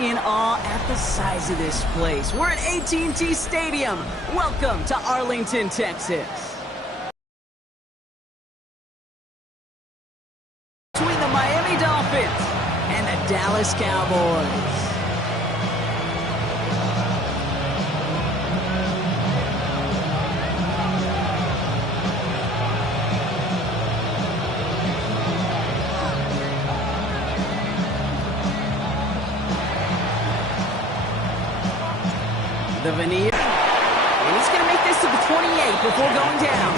in awe at the size of this place. We're at AT&T Stadium. Welcome to Arlington, Texas. Between the Miami Dolphins and the Dallas Cowboys. The veneer, and he's going to make this to the 28 before going down.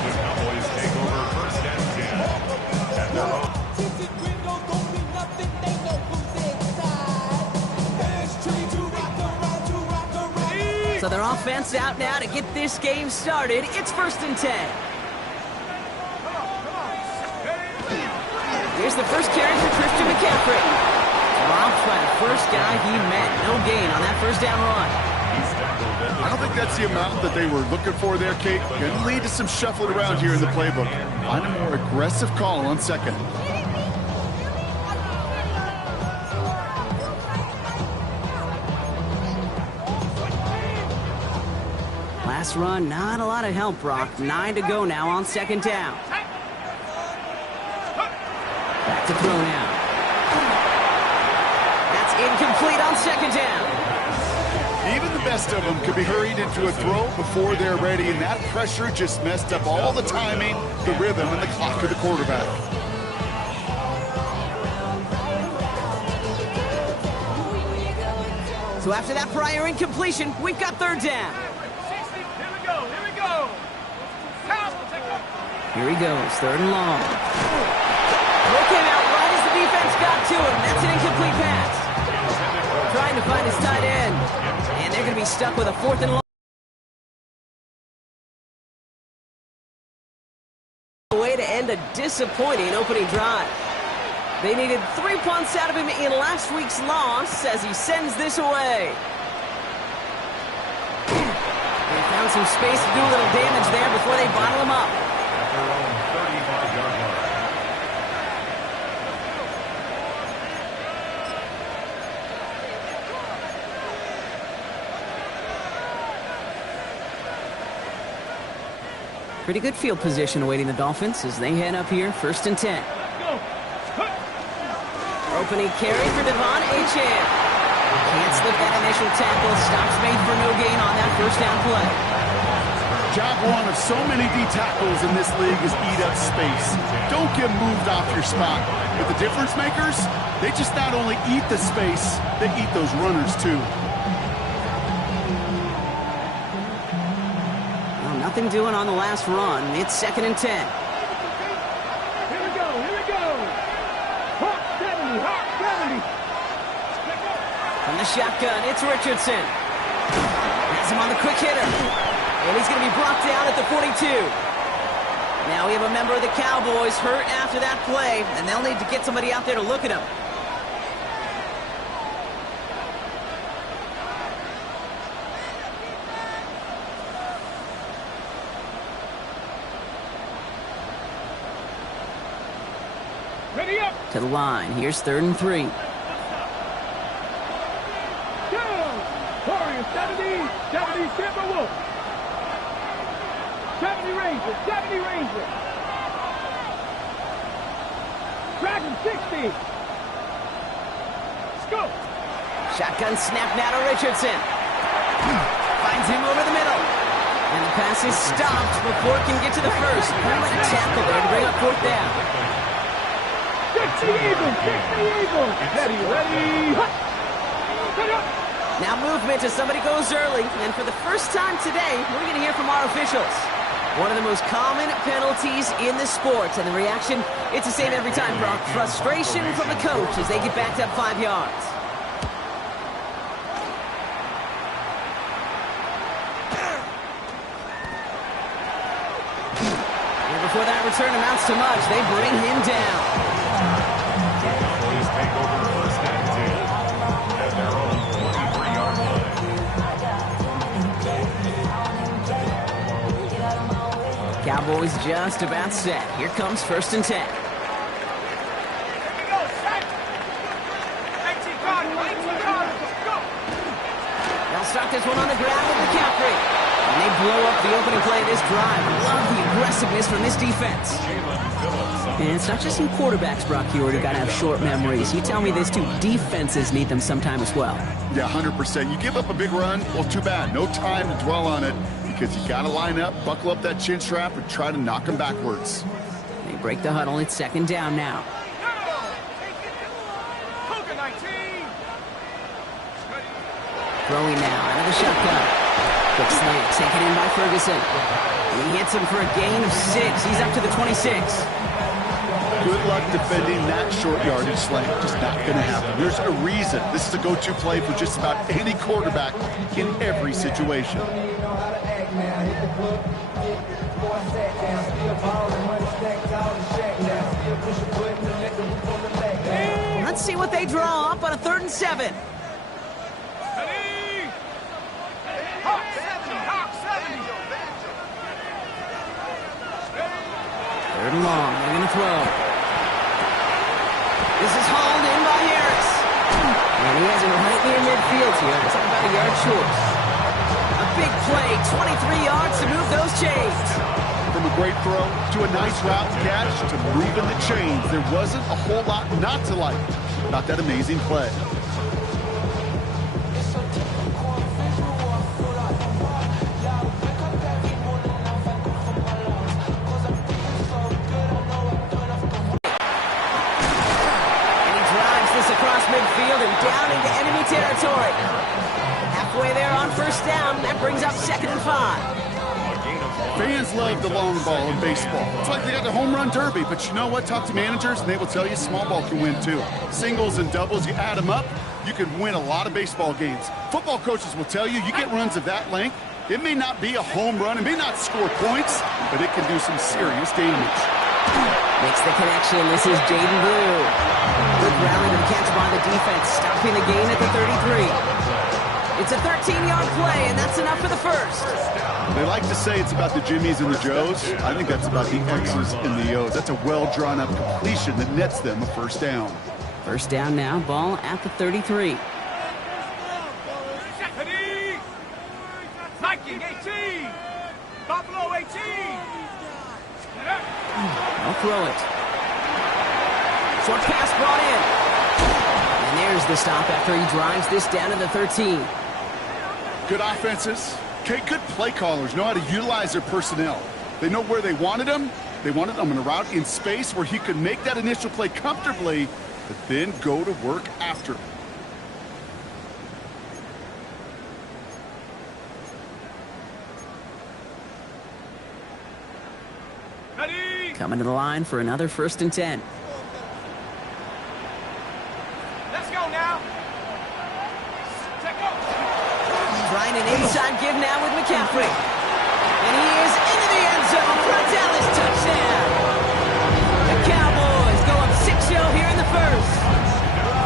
The Cowboys take over first and 10. So their offense out now to get this game started. It's first and 10. Here's the first carry for Christian McCaffrey. Robbed by the first guy he met. No gain on that first down run. I don't think that's the amount that they were looking for there, Kate. Can lead to some shuffling around here in the playbook. Find a more aggressive call on second. Last run, not a lot of help, Brock. 9 to go now on second down. Back to throw now. Incomplete on second down. Even the best of them could be hurried into a throw before they're ready, and that pressure just messed up all the timing, the rhythm, and the clock of the quarterback. So after that prior incompletion, we've got third down. Here he goes, third and long. Look him out right as the defense got to him. That's an incomplete pass. Trying to find his tight end. And they're going to be stuck with a fourth and long. Way to end a disappointing opening drive. They needed 3 punts out of him in last week's loss as he sends this away. They found some space to do a little damage there before they bottle him up. Their own 35-yard line. Pretty good field position awaiting the Dolphins as they head up here, first and 10. Opening carry for Devon Achane. Can't slip that initial tackle. Stops made for no gain on that first down play. Job one of so many D tackles in this league is eat up space. Don't get moved off your spot. But the difference makers, they just not only eat the space, they eat those runners too. Nothing doing on the last run. It's second and 10. Here we go, here we go. Hawk 70, Hawk 70. From the shotgun, it's Richardson. Has him on the quick hitter. And he's going to be brought down at the 42. Now we have a member of the Cowboys hurt after that play, and they'll need to get somebody out there to look at him. Ready up. To the line. Here's third and 3. Down. Warriors 70, 70 Timberwolf. 70 Rangers, 70 Rangers. Dragon 60. Let's go. Shotgun snap now to Richardson. Finds him over the middle. And the pass is stopped before it can get to the first. Great tackle there to bring up fourth down. 60 Eagles, 60 Eagles. Ready, ready. Set up. Now movement as somebody goes early. And for the first time today, we're going to hear from our officials. One of the most common penalties in the sport. And the reaction, it's the same every time, Brock. Frustration from the coach as they get backed up 5 yards. And before that return amounts to much, they bring him down. Cowboys take over first and 10 at their own 23-yard line. Cowboys just about set. Here comes first and 10. start this one on the ground with McCaffrey. And they blow up the opening play of this drive. Love the aggressiveness from this defense. And it's not just some quarterbacks, Brock Hewitt, who got to have short memories. You tell me this too, defenses need them sometime as well. Yeah, 100%. You give up a big run, well, too bad. No time to dwell on it because you got to line up, buckle up that chin strap, and try to knock them backwards. They break the huddle. It's second down now. Throwing now out of the shotgun. Quick slant, taken in by Ferguson. He hits him for a gain of 6. He's up to the 26. Good luck defending that short yardage slant. Just not going to happen. There's a reason. This is a go-to play for just about any quarterback in every situation. Let's see what they draw up on a 3rd and 7. Third and long, they're going to throw. This is hauled in by Harris. And he has it right near midfield here. It's about a yard short. A big play, 23 yards to move those chains. From a great throw to a nice route catch to moving the chains. There wasn't a whole lot not to like about that amazing play. Across midfield and down into enemy territory. Halfway there on 1st down. That brings up 2nd and 5. Fans love the long ball in baseball. It's like they got the home run derby, but you know what? Talk to managers and they will tell you small ball can win too. Singles and doubles, you add them up, you can win a lot of baseball games. Football coaches will tell you get runs of that length. It may not be a home run, it may not score points, but it can do some serious damage. Makes the connection. This is Jaden Blue. Good rally to the catch by the defense, stopping the gain at the 33. It's a 13-yard play, and that's enough for the first. They like to say it's about the Jimmies and the Joes. I think that's about the X's and the O's. That's a well-drawn-up completion that nets them a 1st down. 1st down now, ball at the 33. Viking 18! Buffalo 18! I'll throw it. Short pass brought in. And there's the stop after he drives this down to the 13. Good offenses. Okay, good play callers know how to utilize their personnel. They know where they wanted them. They wanted them on a route in space where he could make that initial play comfortably, but then go to work after. Coming to the line for another 1st and 10. Let's go now. Take off. Trying an inside give now with McCaffrey. And he is into the end zone for a Dallas touchdown. The Cowboys go up 6-0 here in the 1st.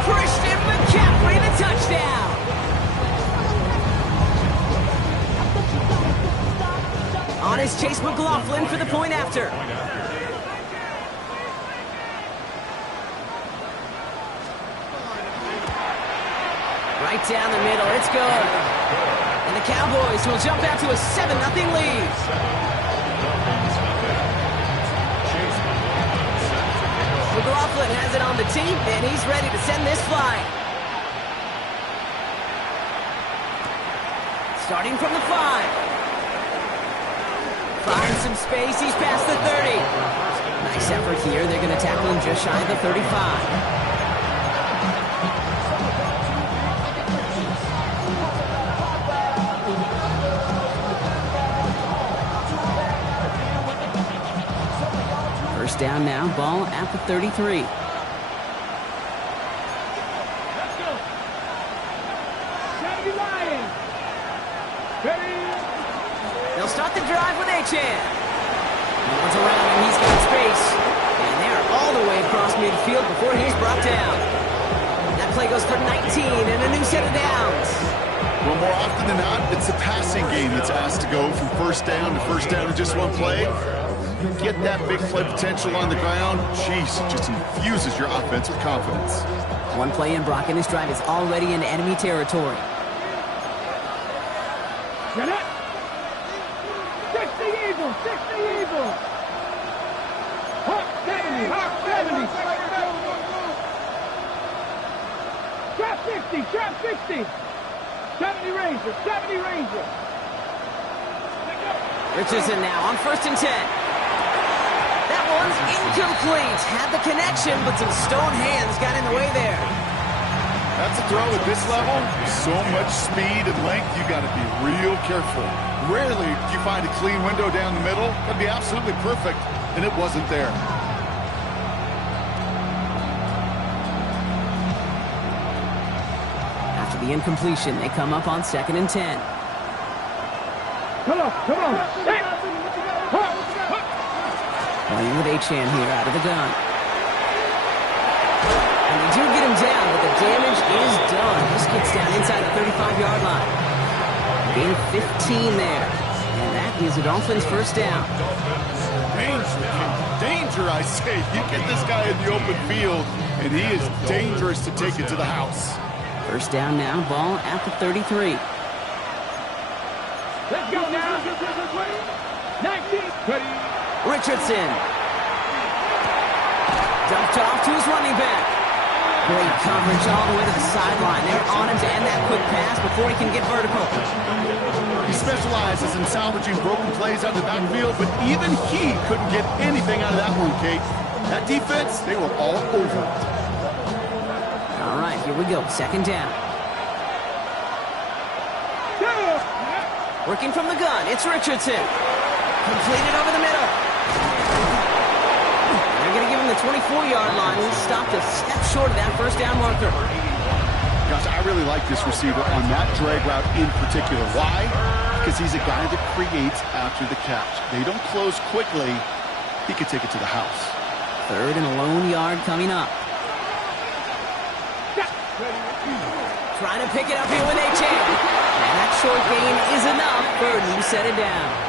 Christian McCaffrey, the touchdown. On is Chase McLaughlin for the point after. Right down the middle, it's good. And the Cowboys will jump out to a 7-0 lead. McLaughlin has it on the tee, and he's ready to send this flying. Starting from the 5. Finds some space, he's past the 30. Nice effort here, they're going to tackle him just shy of the 35. First down now, ball at the 33. Let's go. Shabby Lions. Ready? They'll start the drive with Achan. No one's around and he's got space. And they're all the way across midfield before he's brought down. That play goes for 19 and a new set of downs. Well, more often than not, it's the passing game that's asked to go from 1st down to 1st down in just one play. You get that big play potential on the ground, jeez, it just infuses your offense with confidence. One play in, Brock, and this drive is already into enemy territory. Get it? 60 Eagle, 60 Eagle. Hawk 70, Hawk 70. Trap 60, trap 60. 70 Ranger, 70 Ranger. Richardson now on 1st and 10. That one's incomplete. Had the connection, but some stone hands got in the way there. That's a throw at this level. So much speed and length, you got to be real careful. Rarely do you find a clean window down the middle. That'd be absolutely perfect, and it wasn't there. After the incompletion, they come up on 2nd and 10. Come on, come on. Hey. Playing with Achane here out of the gun. And they do get him down, but the damage is done. This gets down inside the 35-yard line. Gain of 15 there. And that is a Dolphins first down. Danger, I say. You get this guy in the open field, and he is dangerous to take it to the house. First down now, ball at the 33. Let's go now. 19. Richardson. Dumped off to his running back. Great coverage all the way to the sideline. They're on him to end that quick pass before he can get vertical. He specializes in salvaging broken plays out of the backfield, but even he couldn't get anything out of that one, Kate. That defense, they were all over it. All right, here we go. 2nd down. Working from the gun, it's Richardson. Completed over the middle. They're going to give him the 24-yard line. He stopped a step short of that first down marker. Gosh, I really like this receiver on that drag route in particular. Why? Because he's a guy that creates after the catch. They don't close quickly. He could take it to the house. 3rd and a lone yard coming up. Trying to pick it up here with Achane. And that short gain is enough for a new set of downs.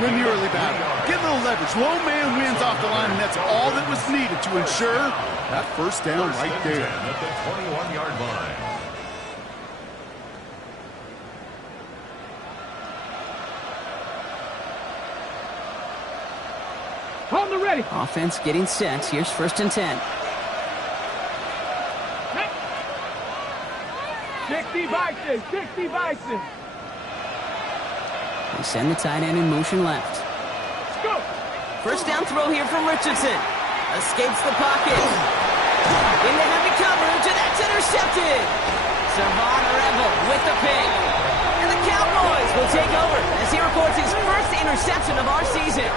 Win the early battle. Get a little leverage. Low man wins off the line, and that's all that was needed to ensure that first down right there. At the 21-yard line. On the ready. Offense getting set. Here's 1st and 10. 60 Bison, 60 Bison. They send the tight end in motion left. Let's go. First down throw here from Richardson. Escapes the pocket. Into heavy coverage, and that's intercepted. Savannah Rebel with the pick. And the Cowboys will take over as he records his first interception of our season.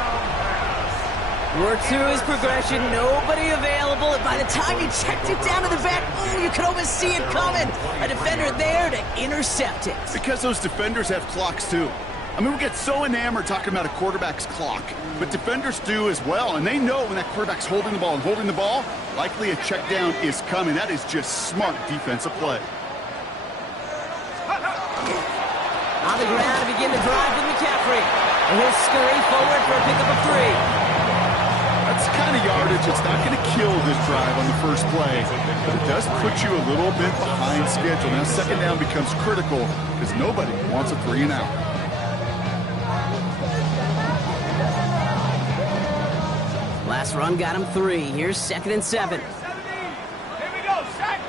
Worked through his progression, nobody available, and by the time he checked it down to the back, you could almost see it coming. A defender there to intercept it. Because those defenders have clocks too. I mean, we get so enamored talking about a quarterback's clock, but defenders do as well, and they know when that quarterback's holding the ball and holding the ball, likely a check down is coming. That is just smart defensive play. On the ground to begin the drive with McCaffrey. And he'll scurry forward for a pickup of 3. That's the kind of yardage that's not going to kill this drive on the first play, but it does put you a little bit behind schedule. Now, 2nd down becomes critical because nobody wants a 3 and out. Last run got him 3. Here's 2nd and 7. Here we go, set.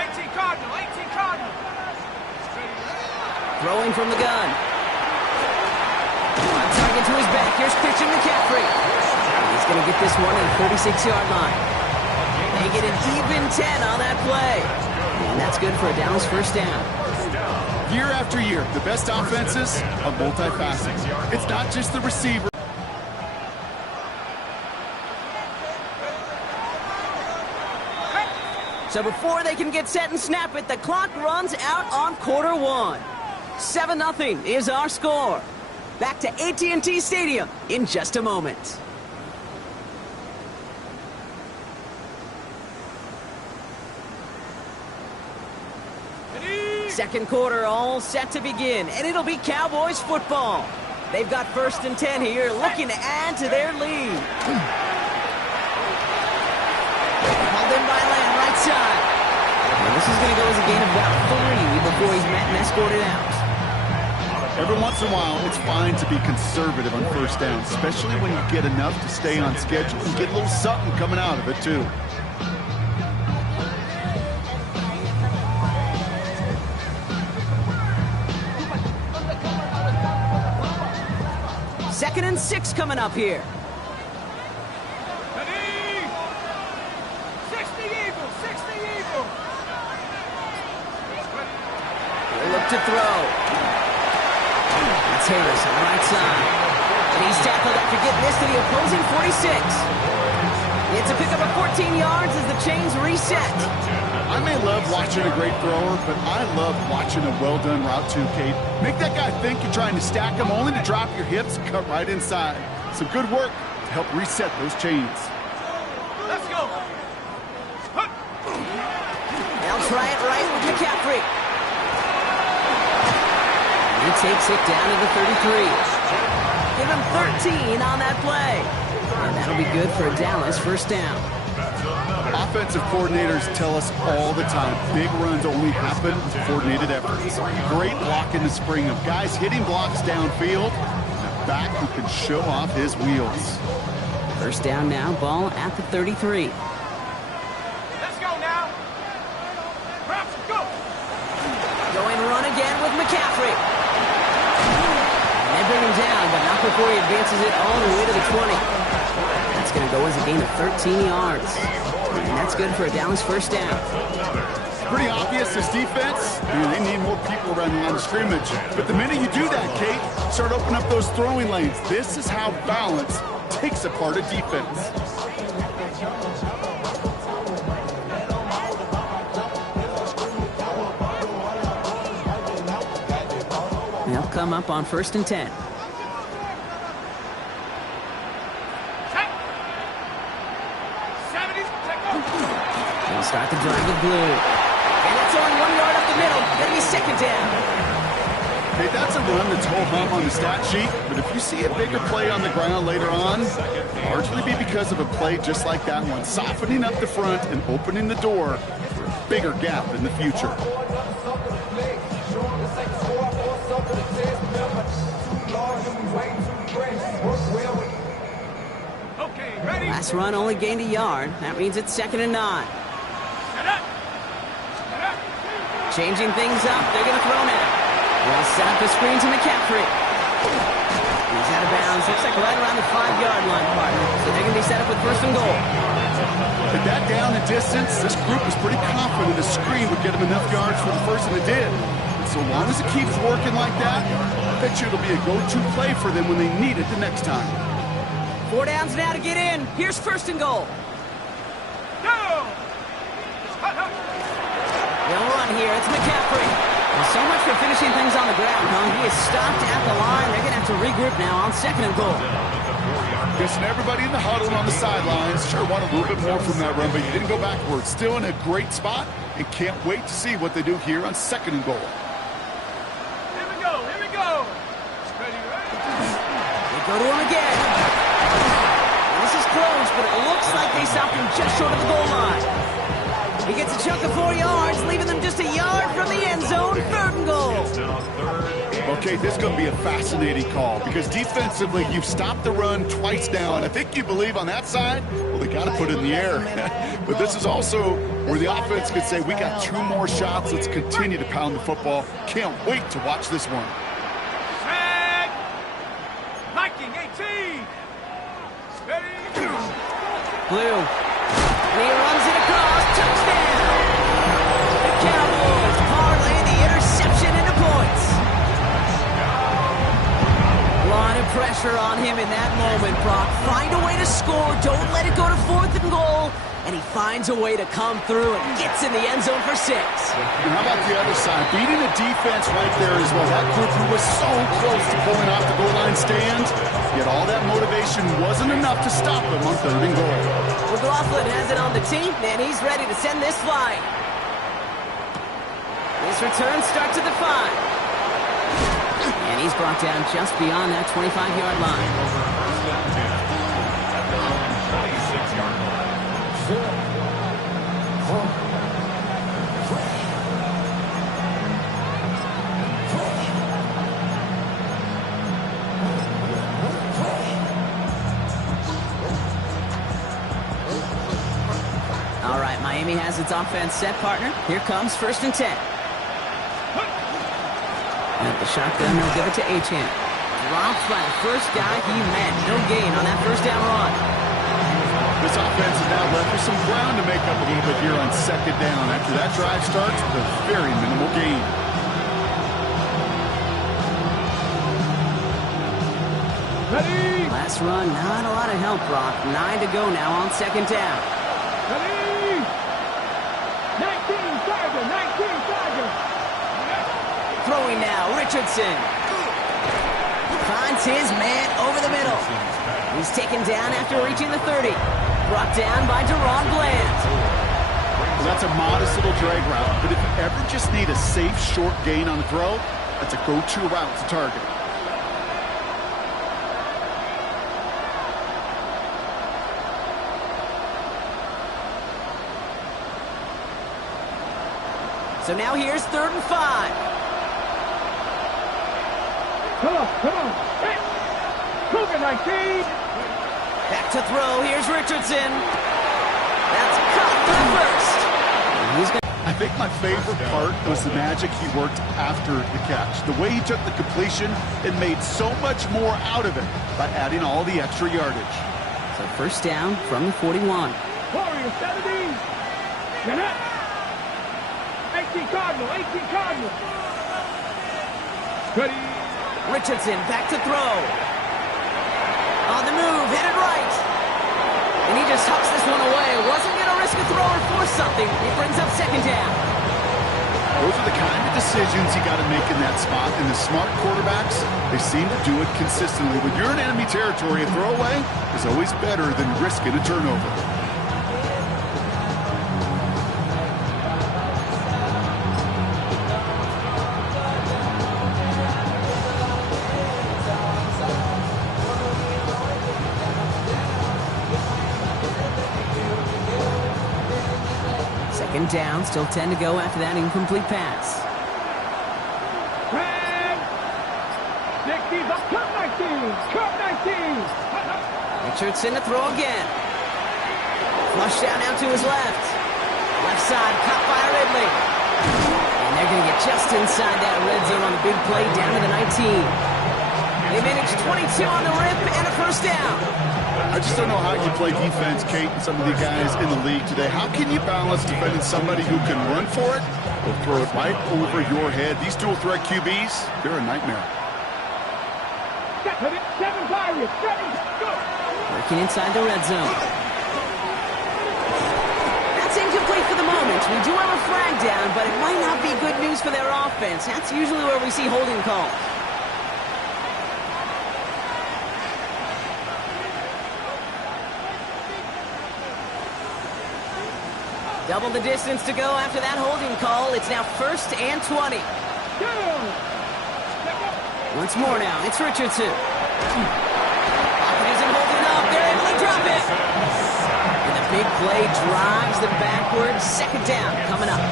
18 Cardinal, 18 Cardinal. Throwing from the gun. On target to his back. Here's Christian McCaffrey. He's going to get this one at the 36-yard line. They get an even 10 on that play. And that's good for a Dallas first down. Year after year, the best offenses are multifaceted. It's not just the receiver. So before they can get set and snap it, the clock runs out on quarter 1. 7-0 is our score. Back to AT&T Stadium in just a moment. Second quarter all set to begin, and it'll be Cowboys football. They've got 1st and 10 here, looking to add to their lead. Held in by Lamb, right side. And this is going to go as a gain of about 3 before he's met and escorted out. Every once in a while, it's fine to be conservative on first down, especially when you get enough to stay on schedule and get a little something coming out of it, too. Second and 6 coming up here. Ready? 60 Eagles, 60 Eagles. He'll look to throw. It's Harris on the right side. And he's tackled after getting this to the opposing 46. It's a pickup of 14 yards as the chains reset. I may love watching a great thrower, but I love watching a well-done route too, Kate. Make that guy think you're trying to stack him only to drop your hips and cut right inside. Some good work to help reset those chains. Let's go. They'll try it right with McCaffrey. He takes it down to the 33. Give him 13 on that play. And that'll be good for a Dallas first down. Offensive coordinators tell us all the time, big runs only happen with coordinated efforts. Great block in the spring of guys hitting blocks downfield, and a back who can show off his wheels. First down now, ball at the 33. Let's go now. Raps, go. Going run again with McCaffrey. And they bring him down, but not before he advances it all the way to the 20. That's going to go as a gain of 13 yards. And that's good for a Dallas first down. Pretty obvious, this defense, they need more people around the line of scrimmage. But the minute you do that, Kate, start opening up those throwing lanes. This is how balance takes apart a defense. They'll come up on first and 10. They'll start the drive with blue. And that's only 1 yard up the middle. That'll be second down. Hey, that's a run that's ho-hum on the stat sheet, but if you see a bigger play on the ground later on, it'll largely be because of a play just like that one, softening up the front and opening the door for a bigger gap in the future. Okay, ready? Last run only gained a yard. That means it's second and 9. Set up. Set up. Changing things up. They're going to throw now. They'll set up the screen to McCaffrey. He's out of bounds. Looks like right around the 5-yard line, partner. So they're going to be set up with first and goal. With that down and distance, this group was pretty confident the screen would get them enough yards for the first, and it did. And so long as it keeps working like that, I bet you it'll be a go-to play for them when they need it the next time. 4 downs now to get in. Here's first and goal. Go. They'll run here. It's McCaffrey. Well, so much for finishing things on the ground, huh? He is stopped at the line. They're going to have to regroup now on second and goal. Guessing everybody in the huddle and on the sidelines sure want a little bit more from that run, but you didn't go backwards. Still in a great spot and can't wait to see what they do here on second and goal. Here we go. Here we go. Ready, ready. They go to him again. This is close, but it looks like they stopped him just short of the goal line. He gets a chunk of 4 yards, leaving them just a yard from the end zone. Third and goal. Okay, this is going to be a fascinating call because defensively, you've stopped the run twice now, and I think you believe on that side, well, they got to put it in the air. But this is also where the offense could say, we got 2 more shots. Let's continue to pound the football. Can't wait to watch this one. Tag. Viking 18. Ready. Blue. And he runs it across. Touchdown. The Cowboys parlay the interception into points. A lot of pressure on him in that moment, Brock. Find a way to score. Don't let it go to fourth and goal. And he finds a way to come through and gets in the end zone for 6. And how about the other side? Beating the defense right there as well. That group who was so close to pulling off the goal line stand, yet all that motivation wasn't enough to stop them on third and goal. McLaughlin has it on the team, and he's ready to send this flying. This return starts at the 5. And he's brought down just beyond that 25-yard line. 26-yard line. has its offense set, partner. Here comes 1st and 10. At the shotgun, they'll give it to Achane. Dropped by the first guy he met. No gain on that 1st down run. This offense is now left with some ground to make up a little bit here on 2nd down. After that drive starts with a very minimal gain. Ready? Last run, not a lot of help, Brock. 9 to go now on 2nd down. Ready? 19 Tiger, 19 Tiger. Throwing now, Richardson. Finds his man over the middle. He's taken down after reaching the 30. Brought down by Deron Bland. Well, that's a modest little drag route, but if you ever just need a safe, short gain on the throw, that's a go-to route to target. So now here's 3rd and 5. Come on. Hey. Cougar 19. Back to throw. Here's Richardson. That's caught for the 1st. I think my favorite part was the magic he worked after the catch. The way he took the completion and made so much more out of it by adding all the extra yardage. So 1st down from the 41. Warrior 70. Get up. 18 Cardinal. Ready? Richardson back to throw. On the move, headed right. And he just hucks this one away. Wasn't going to risk a throw or force something. It brings up 2nd down. Those are the kind of decisions you got to make in that spot. And the smart quarterbacks, they seem to do it consistently. When you're in enemy territory, a throwaway is always better than risking a turnover. Down, still 10 to go after that incomplete pass. Red. Dickies up. Cup 19. Richardson to throw again. Flushed out now to his left. Left side, caught by Ridley. And they're going to get just inside that red zone on the big play down to the 19. They managed 22 on the rip and a 1st down. I just don't know how you play defense, Kate, and some of the guys in the league today. How can you balance defending somebody who can run for it or throw it right over your head? These dual threat QBs, they're a nightmare. 7 Pirates. 7. Go. Working inside the red zone. That's incomplete for the moment. We do have a flag down, but it might not be good news for their offense. That's usually where we see holding calls. Double the distance to go after that holding call. It's now 1st and 20. Once more now, it's Richardson. Pocket isn't holding up. They're able to drop it. And the big play drives them backwards. 2nd down coming up.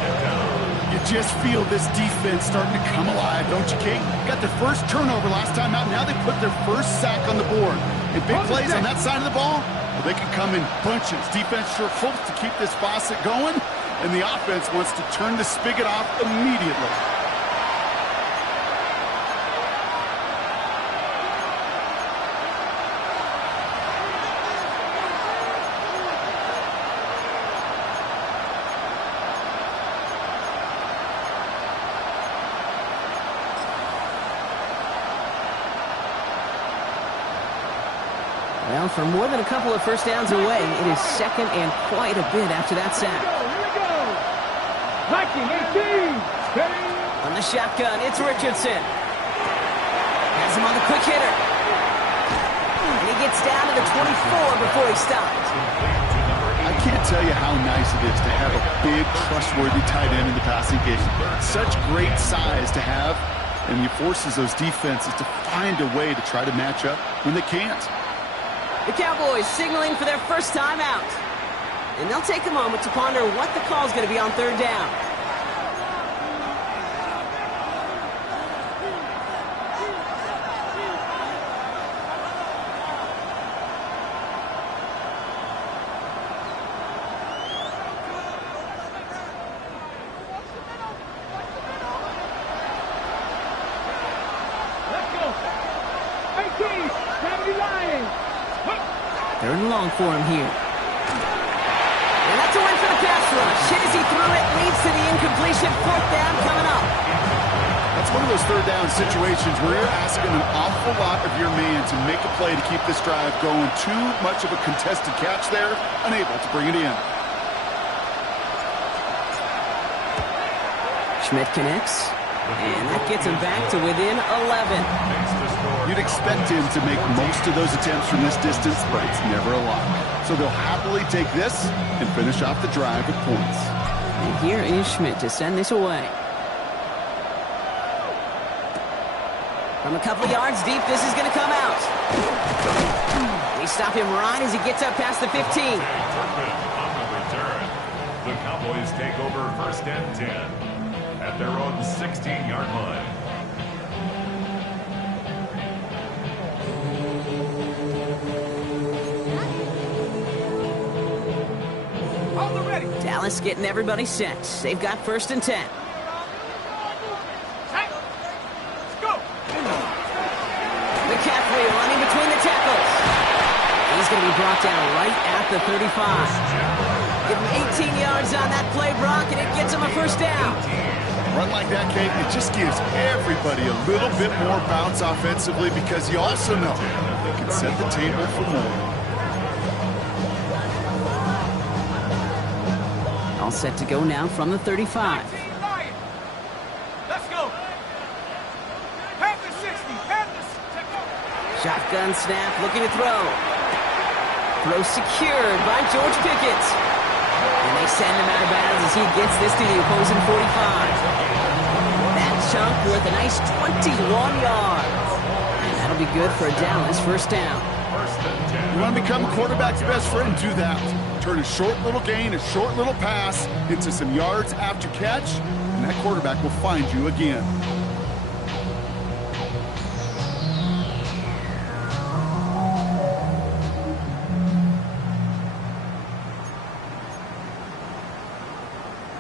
You just feel this defense starting to come alive, don't you, Kate? Got their 1st turnover last time out. Now they put their 1st sack on the board. And big plays on that side of the ball, well, they can come in bunches. Defense sure hopes to keep this faucet going, and the offense wants to turn the spigot off immediately. Well, for more than a couple of 1st downs away, it is 2nd and quite a bit after that sack. Here we go. Viking 18. Ready? On the shotgun, it's Richardson. Has him on the quick hitter. And he gets down to the 24 before he stops. I can't tell you how nice it is to have a big, trustworthy tight end in the passing game. Such great size to have, and it forces those defenses to find a way to try to match up when they can't. The Cowboys signaling for their 1st time out. And they'll take a moment to ponder what the call is going to be on 3rd down. Third and long for him here. And that's a win for the pass rush. Hit as he threw it, leads to the incompletion. Fourth down coming up. That's one of those third down situations where you're asking an awful lot of your man to make a play to keep this drive going. Too much of a contested catch there, unable to bring it in. Schmidt connects, and that gets him back to within 11. You'd expect him to make most of those attempts from this distance, but it's never a lot. So they'll happily take this and finish off the drive with points. And here is Schmidt to send this away. From a couple yards deep, this is going to come out. They stop him right as he gets up past the 15. On the return, the Cowboys take over first and 10 at their own 16-yard line. Dallas getting everybody set. They've got first and 10. McCaffrey running between the tackles. He's going to be brought down right at the 35. Give him 18 yards on that play, Brock, and it gets him a first down. Run like that, Kate, it just gives everybody a little bit more bounce offensively because you also know they can set the table for more. All set to go now from the 35. Let's go. Have the 60. Have the 60. Shotgun snap, looking to throw. Throw secured by George Pickett. And they send him out of bounds as he gets this to the opposing 45. That chunk worth a nice 21 yards. And that'll be good for a Dallas first down. You want to become a quarterback's best friend? Do that. Turn a short little gain, a short little pass into some yards after catch, and that quarterback will find you again.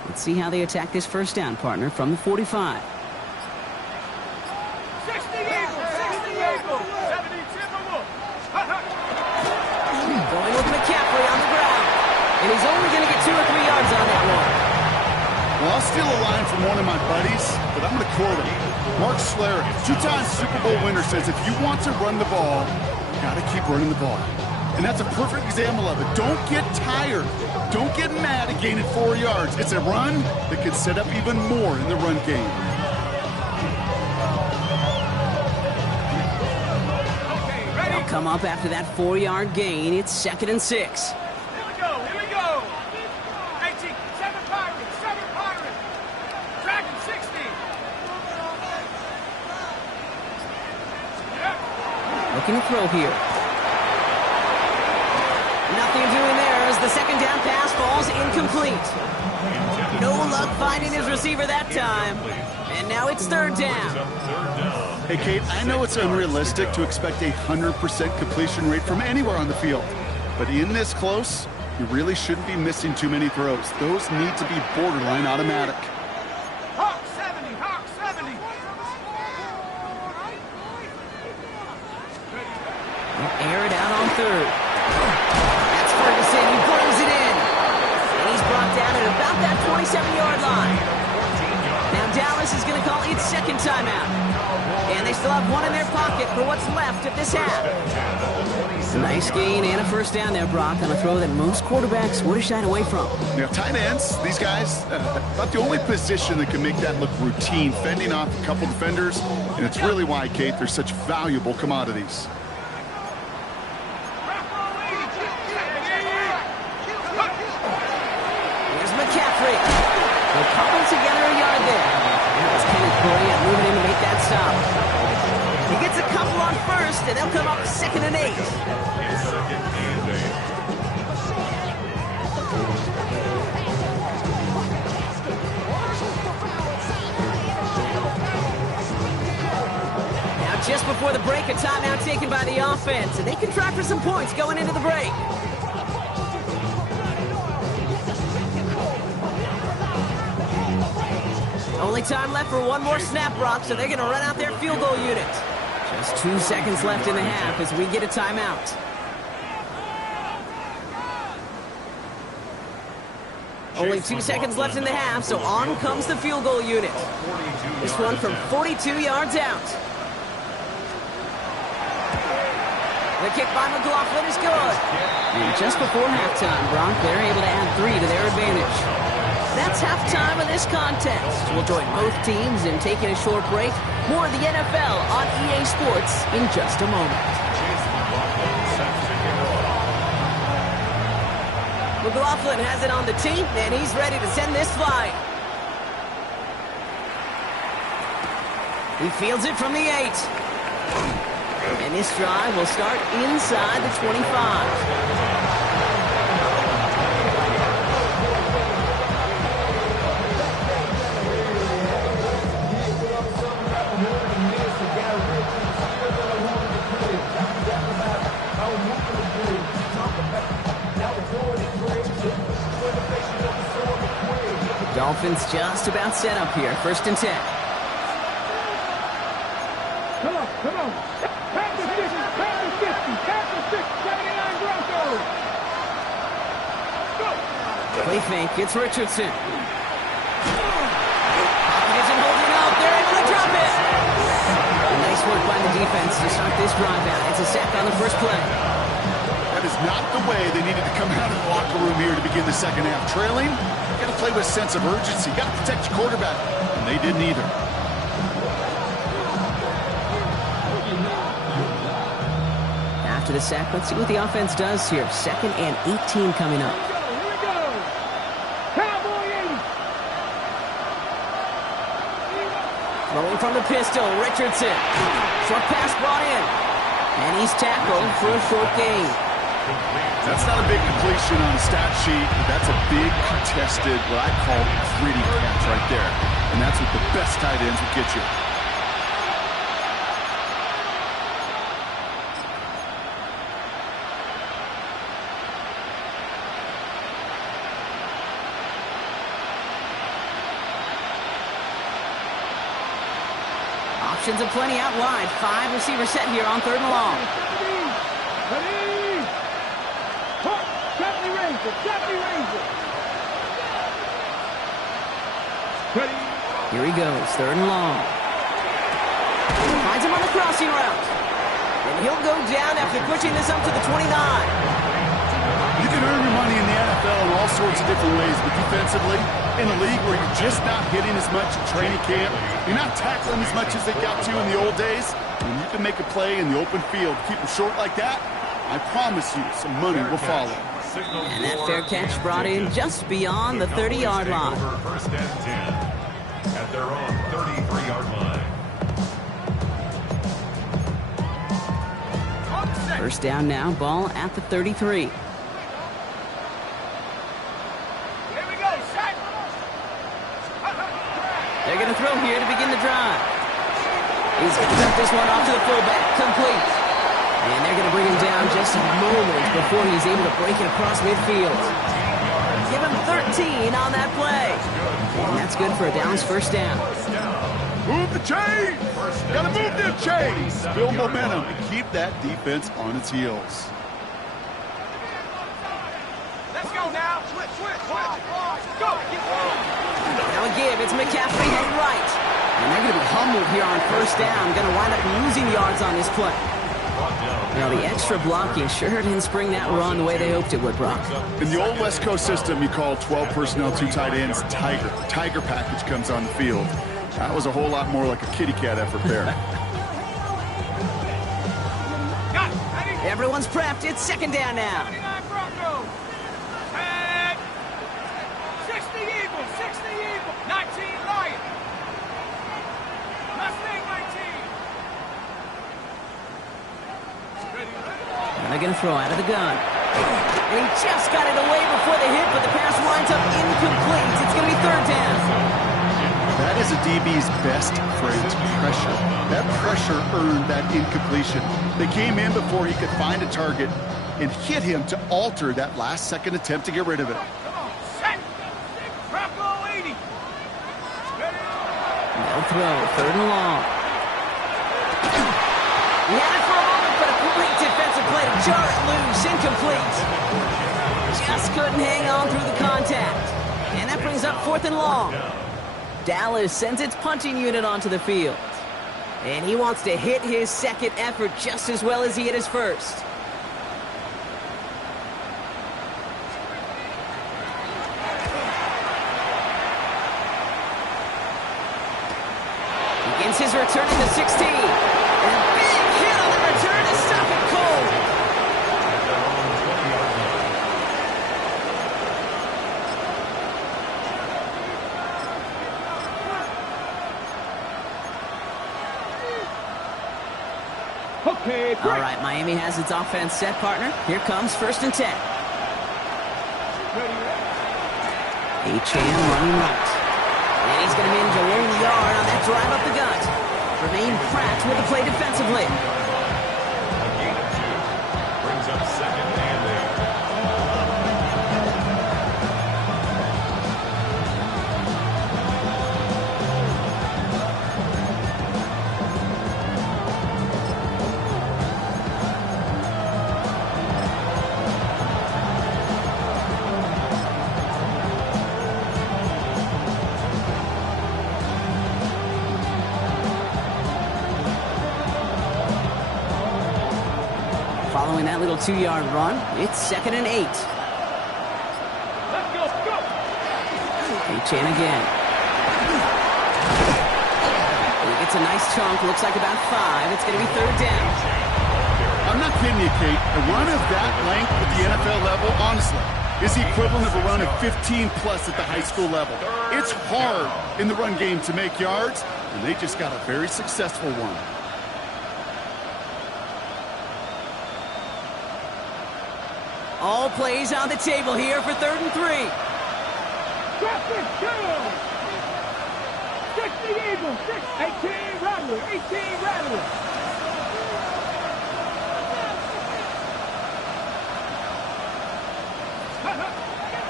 Let's see how they attack this first down, partner, from the 45. 60 Eagles. 60 Eagles. 70 Timberwolves. Going with McCaffrey on the ground. And he's only going to get 2 or 3 yards on that one. Well, I'll steal a line from one of my buddies, but I'm going to quote him. Mark Schlereth, 2-time Super Bowl winner, says if you want to run the ball, you got to keep running the ball. And that's a perfect example of it. Don't get tired. Don't get mad at gaining 4 yards. It's a run that can set up even more in the run game. They'll come up after that 4-yard gain. It's 2nd and 6. Here we go. Here we go. 18. 7 Pirates. 7 Pirates. Dragon 60. Looking to throw here. Nothing doing there as the second down pass falls incomplete. No luck finding his receiver that time. And now it's 3rd down. Hey, Kate, I know it's unrealistic to expect a 100% completion rate from anywhere on the field. But in this close, you really shouldn't be missing too many throws. Those need to be borderline automatic. Hawk 70. Hawk 70. They'll air it out on 3rd. That's Ferguson. He brings it in. And he's brought down at about that 27-yard line. Now Dallas is going to call its 2nd timeout. And they still have 1 in their pocket for what's left of this half. Nice gain and a first down there, Brock, on a throw that most quarterbacks would have shied away from. You know, tight ends, these guys, not the only position that can make that look routine, fending off a couple defenders. And it's really why, Kate, they're such valuable commodities. McCaffrey. They'll cobble together a yard there. That was Kenneth Brilliant moving in to make that stop. He gets a couple on 1st, and they'll come up 2nd and 8. Now just before the break, a timeout taken by the offense, and they can try for some points going into the break. Only time left for one more snap, Brock, so they're going to run out their field goal unit. Just 2 seconds left in the half as we get a timeout. Only 2 seconds left in the half, so on comes the field goal unit. This one from 42 yards out. The kick by McLaughlin is good. And just before halftime, Brock, they're able to add 3 to their advantage. That's halftime of this contest. We'll join both teams in taking a short break. More of the NFL on EA Sports in just a moment. McLaughlin has it on the tee, and he's ready to send this flying. He fields it from the 8. And this drive will start inside the 25. Dolphins just about set up here. 1st and 10. Come on. Pass the 50, pass the 50, 79 Broncos. Go. Play fake, it's Richardson. Pocket isn't holding up. They're able to drop it. Nice work by the defense to start this drive out. It's a sack on the first play. That is not the way they needed to come out of the locker room here to begin the second half. Trailing, you got to play with a sense of urgency. You got to protect your quarterback, and they didn't either. After the sack, let's see what the offense does here. 2nd and 18 coming up. Here we go. Cowboy 80. Throwing from the pistol, Richardson. Short pass brought in. And he's tackled for a short gain. That's not a big completion on the stat sheet, but that's a big contested, what I call gritty catch right there. And that's what the best tight ends will get you. Options aplenty out wide. 5 receivers set here on 3rd and long. Ready. Definitely Ranger. Ready. Here he goes, 3rd and long. Finds him on the crossing route. And he'll go down after pushing this up to the 29. You can earn your money in the NFL in all sorts of different ways, but defensively, in a league where you're just not hitting as much in training camp, you're not tackling as much as they got to in the old days, when you can make a play in the open field, keep them short like that, I promise you some money will follow. And that fair catch brought in just beyond the 30-yard line. 1st and 10 at their own 33-yard line. 1st down now, ball at the 33. Here we go, set. They're going to throw here to begin the drive. He's going to dump this one off to the fullback, complete. And they're going to bring him down just a moment before he's able to break it across midfield. Give him 13 on that play. And that's good for a Dallas 1st down. Move the chains! Gotta move them chains! Build momentum and keep that defense on its heels. Let's go now. Switch. Go. Now a give, it's McCaffrey heading right. And they're going to be humbled here on 1st down. Going to wind up losing yards on this play. Now, the extra blocking sure didn't spring that run the way they hoped it would, Brock. In the old West Coast system, you call 12 personnel, 2 tight ends, Tiger. Tiger package comes on the field. That was a whole lot more like a kitty cat effort there. Everyone's prepped. It's 2nd down now. 29 Broncos. And 60 Eagles. 19 Lions. Mustang 19. And they're going to throw out of the gun. And he just got it away before the hit, but the pass winds up incomplete. It's going to be 3rd down. That is a DB's best phrase, pressure. That pressure earned that incompletion. They came in before he could find a target and hit him to alter that last-second attempt to get rid of it. Come on, set. Bronco 80. No throw, 3rd and long. He had it for a moment, but a great defensive play to jar it loose, incomplete. Just couldn't hang on through the contact. And that brings up 4th and long. Dallas sends its punching unit onto the field. And he wants to hit his second effort just as well as he hit his first. Begins his return in the 16. And a big hit on the return to stop it cold. Okay, great. All right, Miami has its offense set, partner. Here comes 1st and 10. Achane running right. And he's going to manage a long yard on that drive up the gut. Remain Pratt with the play defensively. A gain of 2. Brings up 2nd and 8. Following that little 2-yard run, it's 2nd and 8. Let's go, go. Achane again. He gets a nice chunk, looks like about 5. It's going to be 3rd down. I'm not kidding you, Kate. A run of that length at the NFL level, honestly, is the equivalent of a run of 15-plus at the high school level. It's hard in the run game to make yards, and they just got a very successful one. All plays on the table here for 3rd and 3. Drop it, go. 60 Eagles, 18 Rattler, 18 Rattler.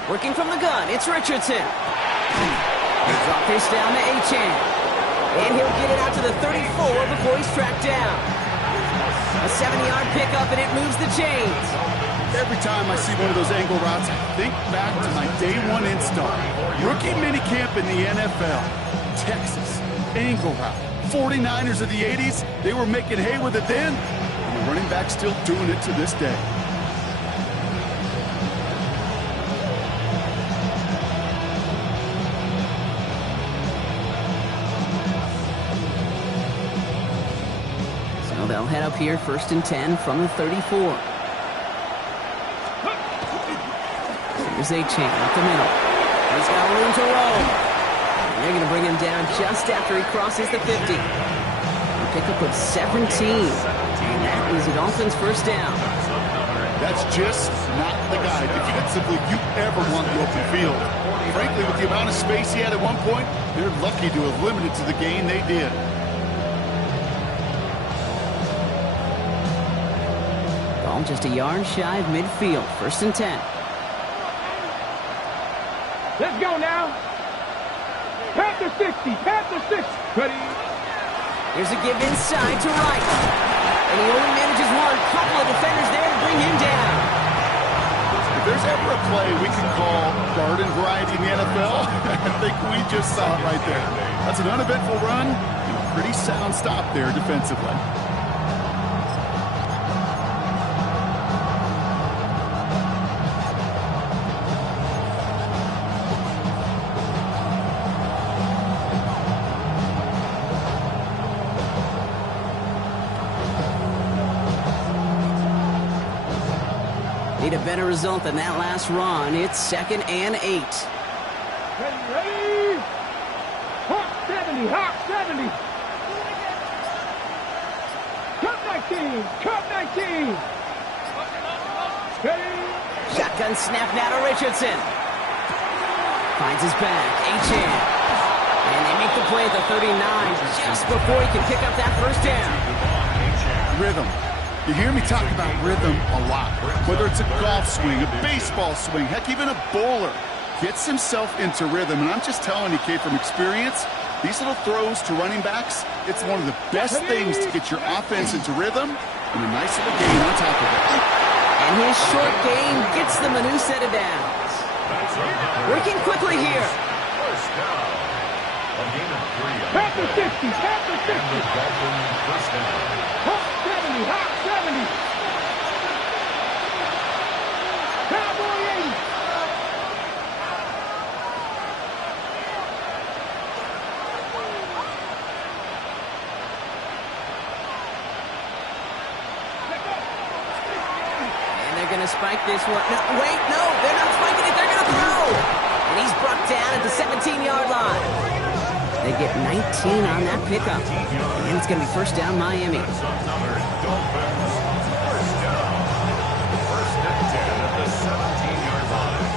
Working from the gun, it's Richardson. They drop this down to Achane. And he'll get it out to the 34 before he's tracked down. A 7-yard pickup, and it moves the chains. Every time I see one of those angle routes, I think back to my day 1 install. Rookie minicamp in the NFL. Texas, angle route. 49ers of the 80s, they were making hay with it then, and the running back's still doing it to this day. So they'll head up here 1st and 10 from the 34. Here's Achane up the middle. He's got room to roll. And they're going to bring him down just after he crosses the 50. A pickup of 17. And that is the Dolphins' 1st down. That's just not the guy defensively you ever want the open field. Frankly, with the amount of space he had at one point, they're lucky to have limited to the gain they did. Ball just a yard shy of midfield. 1st and 10. Let's go now. Panther 60, Panther 60. Ready? Here's a give inside to Wright. And he only manages one. Couple of defenders there to bring him down. If there's ever a play we can call garden variety in the NFL, I think we just saw it right there. That's an uneventful run and a pretty sound stop there defensively. Need a better result than that last run. It's 2nd and 8. Ready, ready. Hawk 70, Hawk 70. Cup 19, Cup 19. Ready. Shotgun snap now to Richardson. Finds his back. Achane. And they make the play at the 39 just before he can pick up that 1st down. Rhythm. You hear me talk about rhythm a lot. Whether it's a golf swing, a baseball swing, heck, even a bowler gets himself into rhythm. And I'm just telling you, Kate, from experience, these little throws to running backs, it's one of the best things to get your offense into rhythm and a nice little gain on top of it. And his short gain gets them a new set of downs. Working quickly here. First down. A gain of 3. Panther 50, Panther 50. And the Dolphins first down. Hawk 70, Hawk 70. Cowboy 80. And they're going to spike this one. No, wait, no, they're not spiking it. They're going to throw. And he's brought down at the 17-yard line. They get 19 on that pickup. And it's going to be first down Miami. That's another Dolphins first down. First and 10 at the 17-yard line.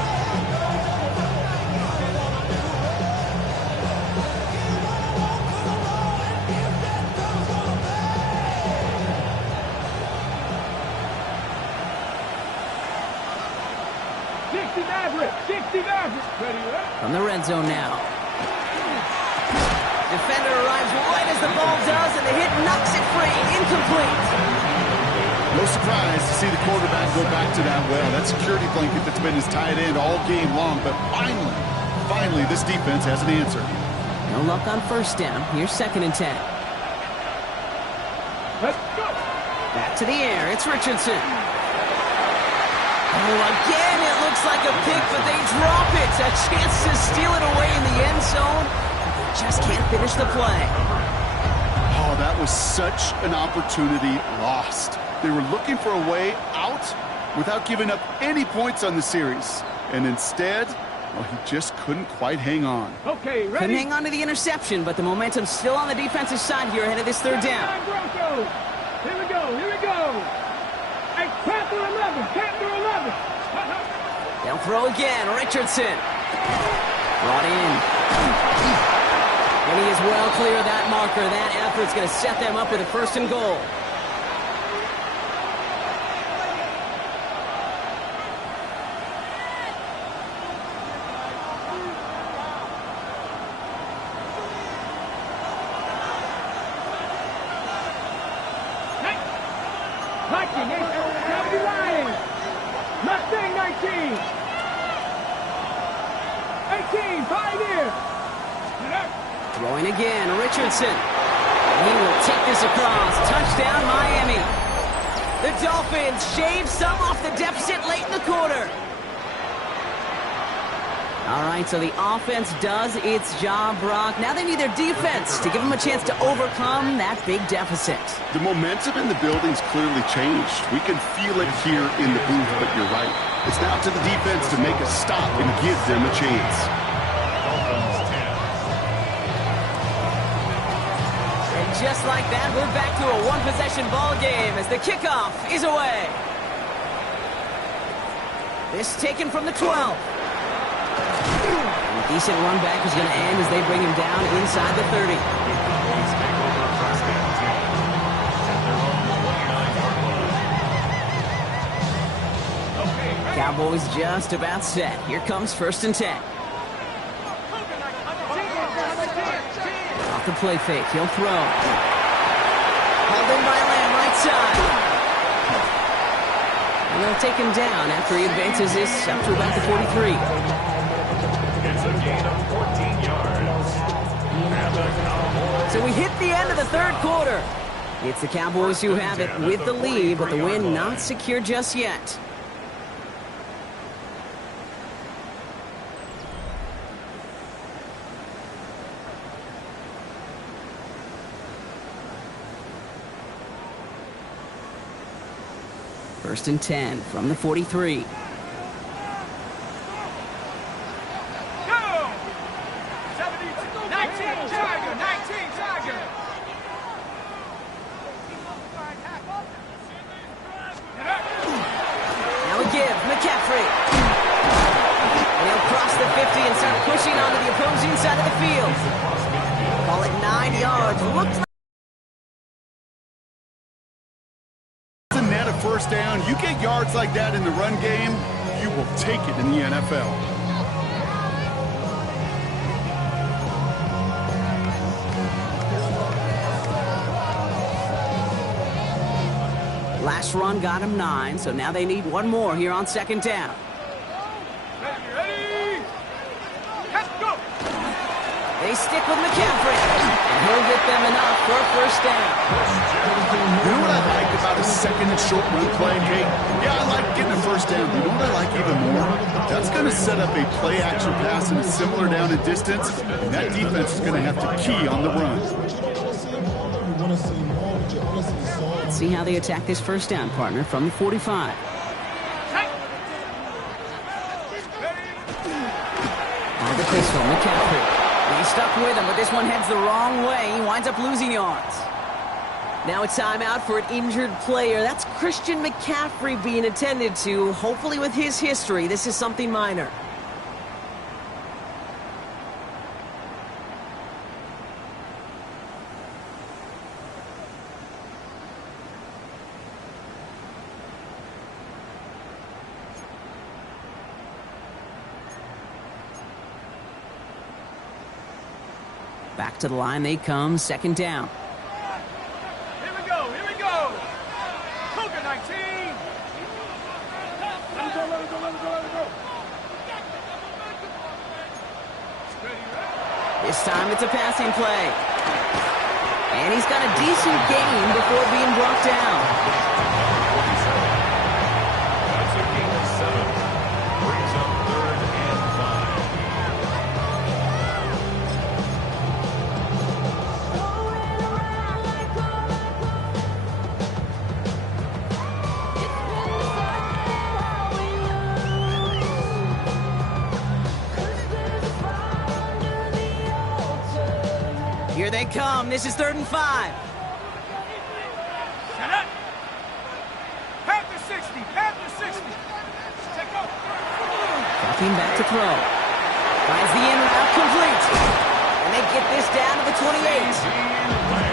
From the red zone now. Defender arrives right as the ball does, and the hit knocks it free. Incomplete. No surprise to see the quarterback go back to that well. That security blanket that's been his tight end all game long. But finally, this defense has an answer. No luck on first down. Here's second and 10. Let's go. Back to the air. It's Richardson. Oh, again, it looks like a pick, but they drop it. A chance to steal it away in the end zone. But they just can't finish the play. Oh, that was such an opportunity lost. They were looking for a way out without giving up any points on the series. And instead, well, he just couldn't quite hang on. Okay, ready? Couldn't hang on to the interception, but the momentum's still on the defensive side here ahead of this third down. Here we go, here we go. Hey, Panther 11, Panther 11. They'll throw again. Richardson. Brought in. And he is well clear of that marker. That effort's going to set them up with a first and goal. Viking, 70 Lions. Mustang 19. 18, Pioneer. Throwing again, Richardson. And he will take this across. Touchdown, Miami. The Dolphins shave some off the deficit late in the quarter. All right, so the offense does its job, Brock. Now they need their defense to give them a chance to overcome that big deficit. The momentum in the building's clearly changed. We can feel it here in the booth, but you're right. It's now to the defense to make a stop and give them a chance. Dolphins 10. And just like that, we're back to a one-possession ball game as the kickoff is away. This taken from the 12. And a decent run back is going to end as they bring him down inside the 30. The Cowboys take over first and 10 at their own 29-yard line. Cowboys just about set. Here comes first and 10. Off the play fake, he'll throw. Held in by Lamb, right side. And they'll take him down after he advances this up to about the 43. It's a gain of 14 yards. And the Cowboys. So we hit the end of the third quarter. It's the Cowboys who have it with the lead, but the win not secure just yet. First and 10 from the 43. Go! 70, 19, Tiger, 19, Tiger. Now a give, McCaffrey. And he'll cross the 50 and start pushing onto the opposing side of the field. Call it 9 yards. Looks like Net a first down. You get yards like that in the run game, you will take it in the NFL. last run got him 9, so now they need one more here on second down. Ready, ready? They stick with McCaffrey. And he'll get them enough for a first down. You know what I like about a second and short run play, Kate? Yeah, I like getting a first down. You know what I like even more? That's going to set up a play-action pass in a similar down and distance, and that defense is going to have to key on the run. Let's see how they attack this first down, partner, from the 45. On the pistol, McCaffrey. He's stuck with him, but this one heads the wrong way. He winds up losing yards. Now it's timeout for an injured player. That's Christian McCaffrey being attended to. Hopefully with his history, this is something minor. Back to the line they come, second down. Here we go, here we go. Cougar 19. Let it go, let it go, let it go, let it go. This time it's a passing play. And he's got a decent gain before being brought down. That's a gain of 7. Brings up 3rd and 5. Here they come. This is 3rd and 5. Set up. Panther 60, Panther 60. Take off. Ducking back to throw. Finds the in route complete. And they get this down to the 28.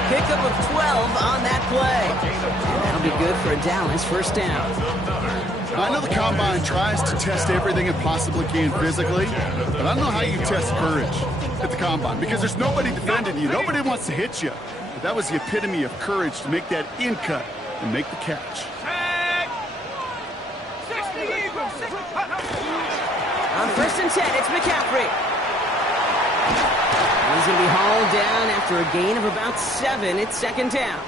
Pickup of 12 on that play. And that'll be good for a Dallas first down. I know the Combine tries to test everything it possibly can physically, but I don't know how you test courage at the Combine because there's nobody defending you. Nobody wants to hit you. But that was the epitome of courage to make that in cut and make the catch. Tag. 60 Eagles, 60. On 1st and 10, it's McCaffrey. He's going to be hauled down after a gain of about 7. It's second down.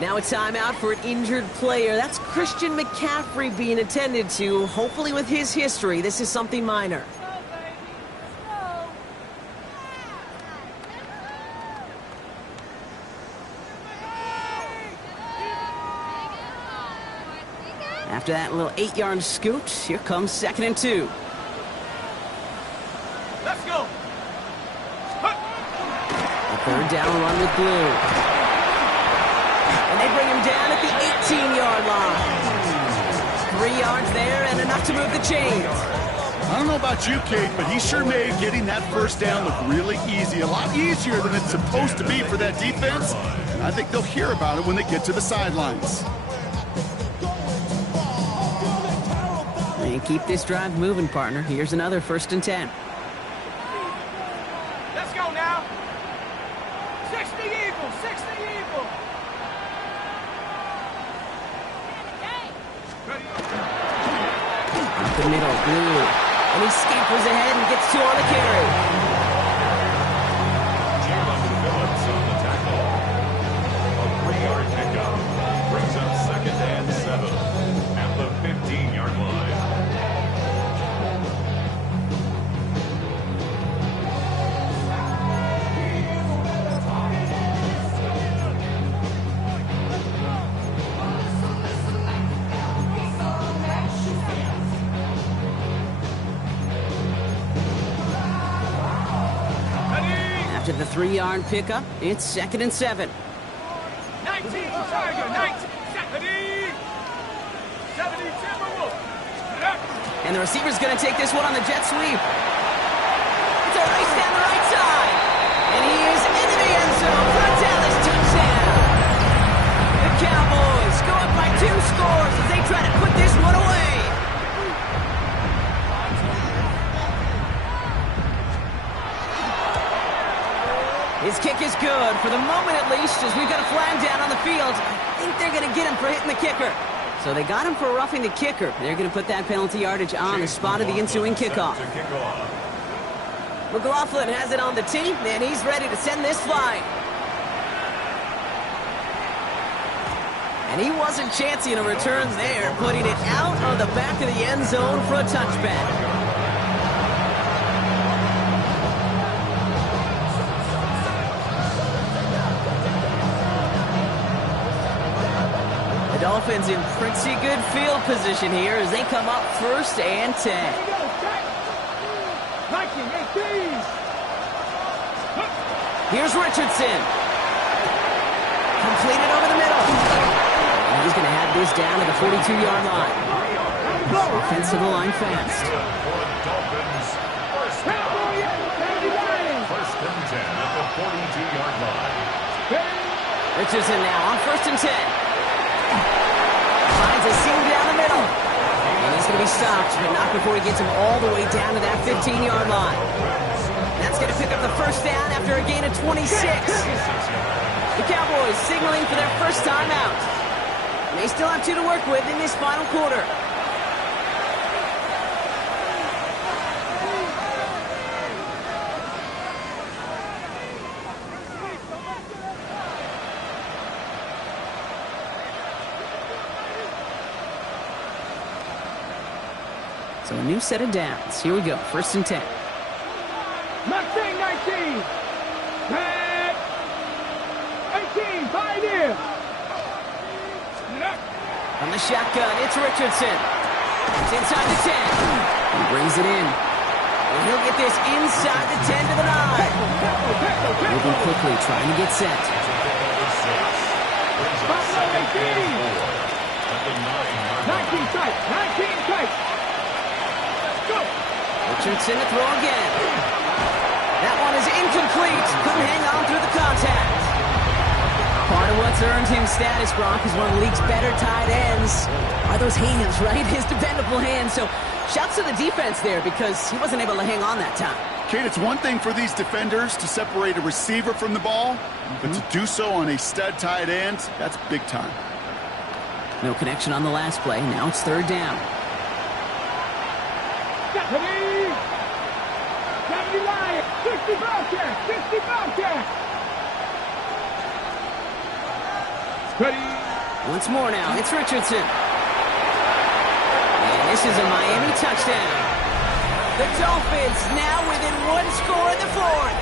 Now a timeout for an injured player. That's Christian McCaffrey being attended to. Hopefully with his history, this is something minor. After that little 8-yard scoot, here comes 2nd and 2. Let's go. A 3rd down run with blue. And they bring him down at the 18-yard line. 3 yards there and enough to move the chains. I don't know about you, Kate, but he sure made getting that first down look really easy. A lot easier than it's supposed to be for that defense. And I think they'll hear about it when they get to the sidelines. And keep this drive moving, partner. Here's another 1st and 10. Let's go now. 60 Eagles, 60 Eagles. Up the middle, blue. And he scampers ahead and gets 2 on the carry. Phillips on the tackle. A 3-yard pickup. Brings up 2nd and 7 at the 15-yard line. After the 3-yard pickup, it's 2nd and 7. 19, Tiger, 19, 70. 70, Timberwolf. And the receiver's going to take this one on the jet sweep. It's a race down the right side. And he is into the end zone for a Dallas touchdown. The Cowboys go up by 2 scores as they try to put this one away. His kick is good, for the moment at least, as we've got a flag down on the field. I think they're going to get him for hitting the kicker. So they got him for roughing the kicker. They're going to put that penalty yardage on the spot of the ensuing kickoff. McLaughlin has it on the tee, and he's ready to send this flying. And he wasn't chancing a return there, putting it out of the back of the end zone for a touchback. The Dolphins in pretty good field position here as they come up 1st and 10. Here's Richardson. Completed over the middle. And he's going to have this down to the 42-yard line. Offensive line fast. First and 10 at the 42-yard line. Richardson now on 1st and 10. Finds a seam down the middle. And he's going to be stopped, but not before he gets him all the way down to that 15-yard line. That's going to pick up the first down after a gain of 26. The Cowboys signaling for their first time out. They still have 2 to work with in this final quarter. So a new set of downs. Here we go. 1st and 10. 19. Pat. 18. Pioneer. From the shotgun, it's Richardson. It's inside the 10. He brings it in. And he'll get this inside the 10 to the 9. Moving quickly, trying to get set. 19 tight. 19 tight. Go. Richardson to throw again. That one is incomplete. Couldn't hang on through the contact. Part of what's earned him status, Brock, is one of the league's better tight ends. Are those hands, right? His dependable hands. So shouts to the defense there because he wasn't able to hang on that time. Kate, it's one thing for these defenders to separate a receiver from the ball, but to do so on a stud tight end, that's big time. No connection on the last play. Now it's 3rd down. 60 Bobcat! 60 Bobcat! Ready? Once more now, it's Richardson. And this is a Miami touchdown. The Dolphins now within 1 score in the 4th.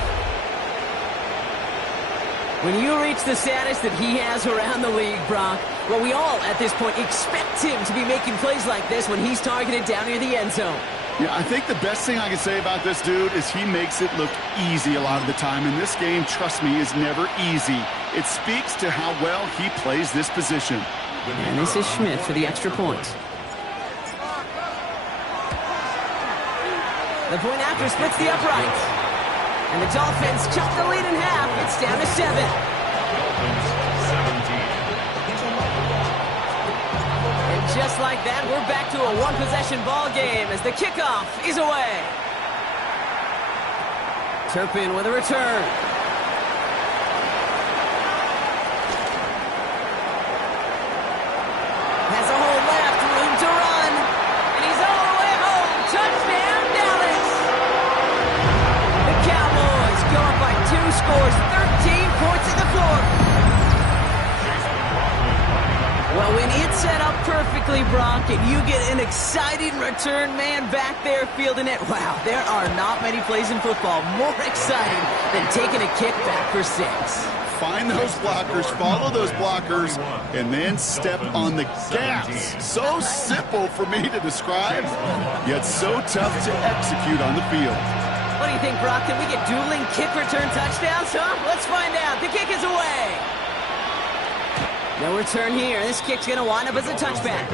When you reach the status that he has around the league, Brock, well, we all at this point expect him to be making plays like this when he's targeted down near the end zone. Yeah, I think the best thing I can say about this dude is he makes it look easy a lot of the time. And this game, trust me, is never easy. It speaks to how well he plays this position. And this is Schmidt for the extra point. The point after splits the upright. And the Dolphins chop the lead in half. It's down to 7. Just like that, we're back to a one-possession ball game as the kickoff is away. Turpin with a return. Has a hole left, room to run. And he's all the way home. Touchdown, Dallas. The Cowboys go up by 2 scores, 13 points in the 4th. Well, when it's set up perfectly, Brock, and you get an exciting return man back there fielding it, wow, there are not many plays in football more exciting than taking a kick back for 6. Find those blockers, follow those blockers, and then step on the gas. So simple for me to describe, yet so tough to execute on the field. What do you think, Brock? Can we get dueling kick return touchdowns, huh? Let's find out. The kick is away. No return here. This kick's going to wind up as a touchback.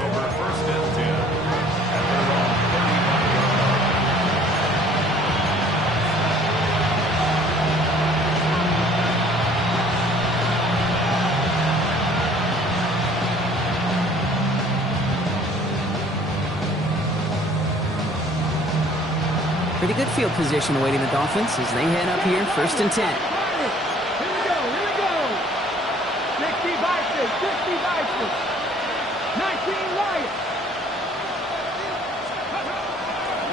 Pretty good field position awaiting the Dolphins as they head up here, 1st and 10.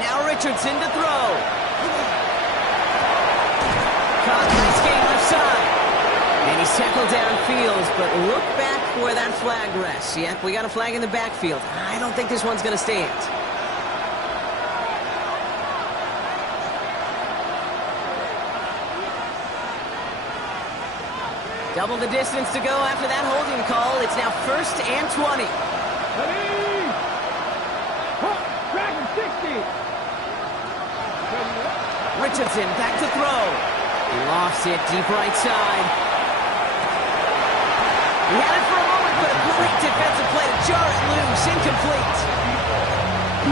Now Richardson to throw. caught. Nice game left side. And he's tackled downfield, but look back where that flag rests. Yep, we got a flag in the backfield. I don't think this one's going to stand. Double the distance to go after that holding call. It's now 1st and 20. Ready? Dragon 60. Richardson back to throw. He lofts it deep right side. He had it for a moment, but a great defensive play to jar it loose. Incomplete.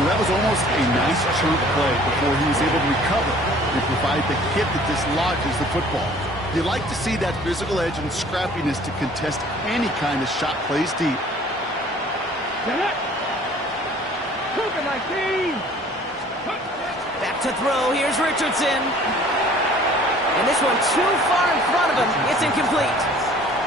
That was almost a nice chunk play before he was able to recover and provide the hit that dislodges the football. You like to see that physical edge and scrappiness to contest any kind of shot plays deep. Back to throw. Here's Richardson. And this one too far in front of him. It's incomplete.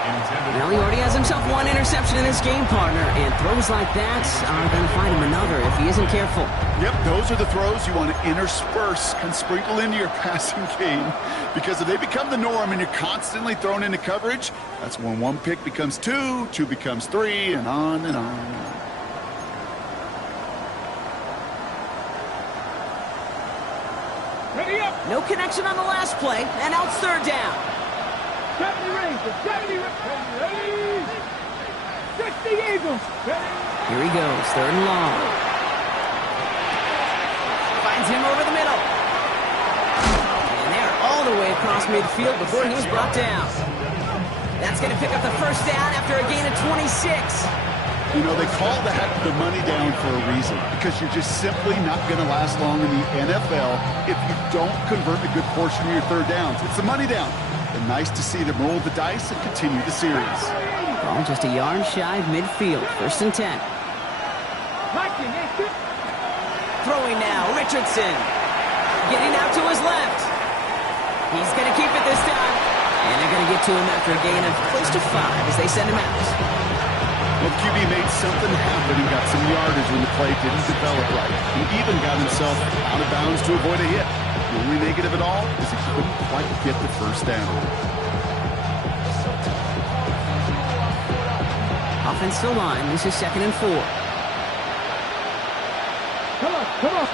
Well, he already has himself one interception in this game, partner, and throws like that are going to find him another if he isn't careful. Yep, those are the throws you want to intersperse and sprinkle into your passing game, because if they become the norm and you're constantly thrown into coverage, that's when one pick becomes two, two becomes three, and on and on. Ready up. No connection on the last play, and now it's 3rd down. 70 Rangers. 70 ready. 60 Eagles. Ready. Here he goes, 3rd and long. Finds him over the middle. And they're all the way across midfield before he was brought down. That's going to pick up the 1st down after a gain of 26. You know, they call that the money down for a reason, because you're just simply not going to last long in the NFL if you don't convert a good portion of your 3rd downs. It's the money down. And nice to see them roll the dice and continue the series. Ball just a yard shy of midfield. 1st and 10. Throwing now, Richardson. Getting out to his left. He's going to keep it this time. And they're going to get to him after a gain of close to 5 as they send him out. Well, QB made something happen and got some yardage when the play didn't develop right. He even got himself out of bounds to avoid a hit. The only negative at all is he couldn't quite get the 1st down. Offensive line, this is 2nd and 4. Come on.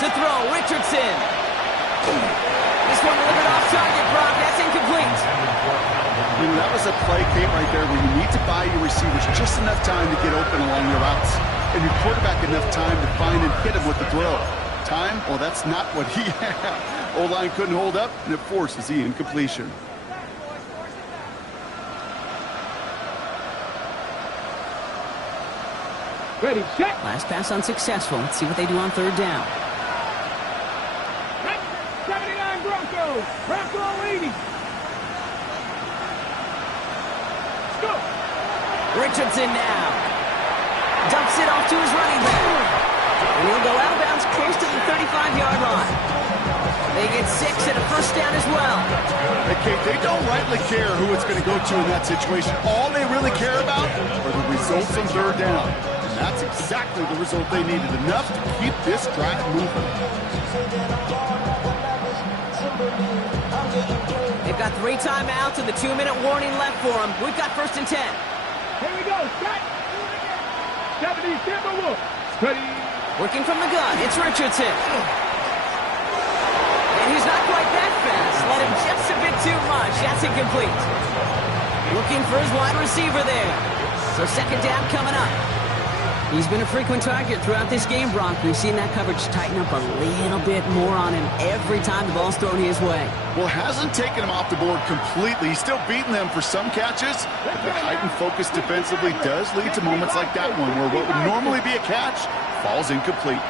To throw, Richardson. This one delivered off target, Brock. That's incomplete. That was a play, Kate, right there where you need to buy your receivers just enough time to get open along their routes, and your quarterback enough time to find and hit him with the throw. Time? Well, that's not what he had. O-line couldn't hold up, and it forces the incompletion. Ready, set. Last pass unsuccessful. Let's see what they do on 3rd down. 79 Broncos. Bronco 80. Go. Richardson now. Dumps it off to his running back. And he'll go out of bounds close to the 35-yard line. They get 6 and a 1st down as well. Hey, Kate, they don't rightly care who it's going to go to in that situation. All they really care about are the results on 3rd down. And that's exactly the result they needed. Enough to keep this drive moving. They've got 3 timeouts and the 2-minute warning left for them. We've got 1st and 10. Here we go. Set. 70 Timberwolves. Ready. Working from the gun, it's Richardson. And he's not quite that fast. Let him just a bit too much. That's incomplete. Looking for his wide receiver there. So 2nd down coming up. He's been a frequent target throughout this game, Brock. We've seen that coverage tighten up a little bit more on him every time the ball's thrown his way. Well, hasn't taken him off the board completely. He's still beating them for some catches, but the heightened focus defensively does lead to moments like that one where what would normally be a catch falls incomplete.